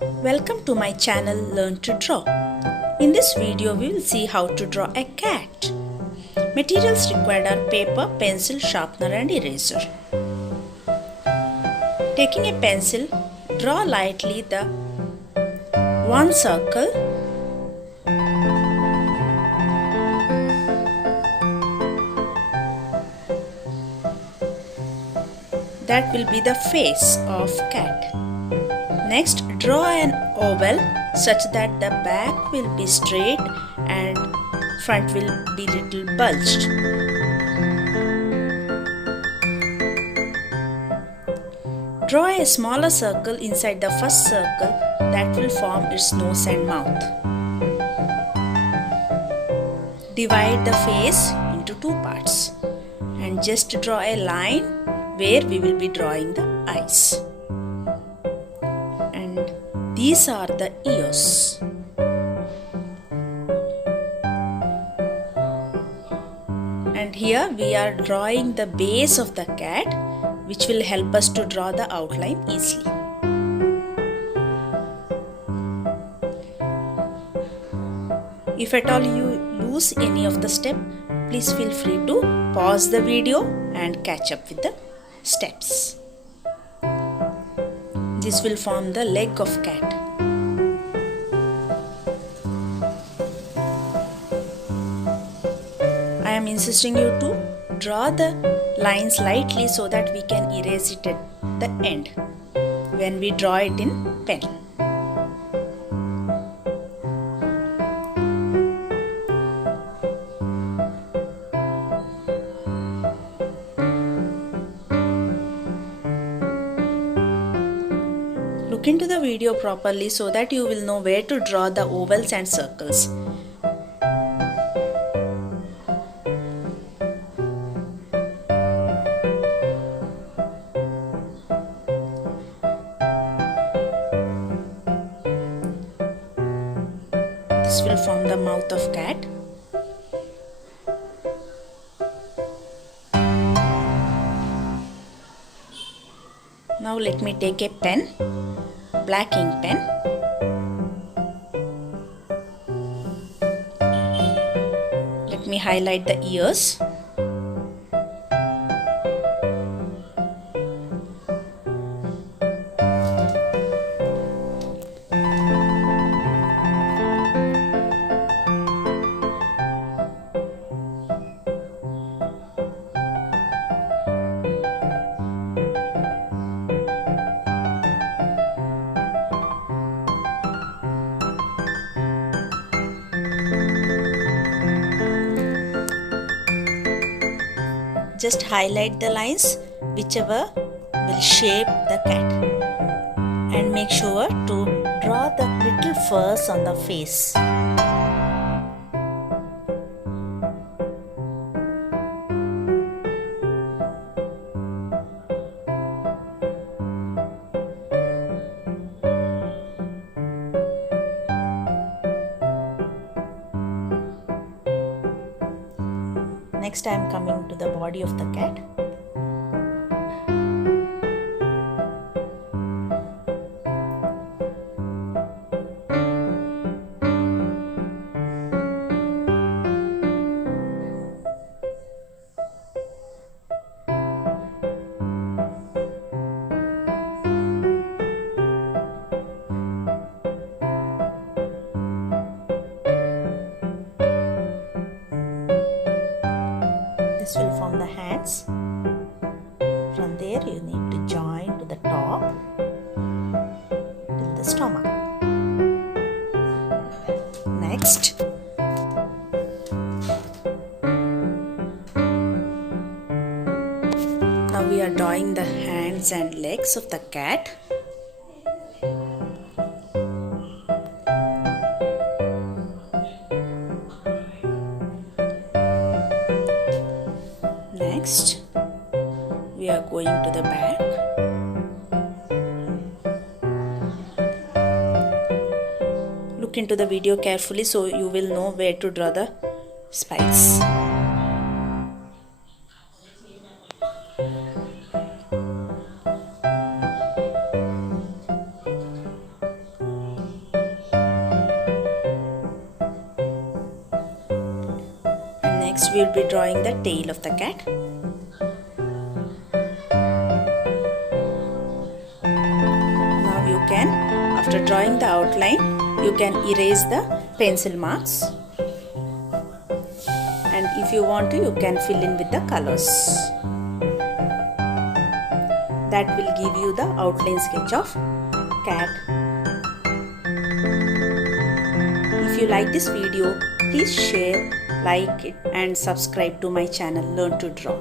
Welcome to my channel Learn to Draw. In this video we will see how to draw a cat. Materials required are paper, pencil, sharpener and eraser. Taking a pencil, draw lightly the one circle that will be the face of cat. Next, draw an oval such that the back will be straight and front will be little bulged. Draw a smaller circle inside the first circle that will form its nose and mouth. Divide the face into two parts and just draw a line where we will be drawing the eyes. And these are the ears. And here we are drawing the base of the cat, which will help us to draw the outline easily. If at all you lose any of the step, please feel free to pause the video and catch up with the steps. This will form the leg of cat. I am insisting you to draw the lines lightly so that we can erase it at the end when we draw it in pen. Look into the video properly so that you will know where to draw the ovals and circles. This will form the mouth of cat. Now let me take a pen, black ink pen. Let me highlight the ears. Just highlight the lines whichever will shape the cat and make sure to draw the little furs on the face. Next I am coming to the body of the cat. This will form the hands. From there you need to join to the top till the stomach. Next, now we are drawing the hands and legs of the cat. Next, we are going to the back. Look into the video carefully so you will know where to draw the spikes. Next we will be drawing the tail of the cat. Now you can, after drawing the outline, you can erase the pencil marks, and if you want to, you can fill in with the colors. That will give you the outline sketch of cat. If you like this video, please share, like it and subscribe to my channel Learn to Draw.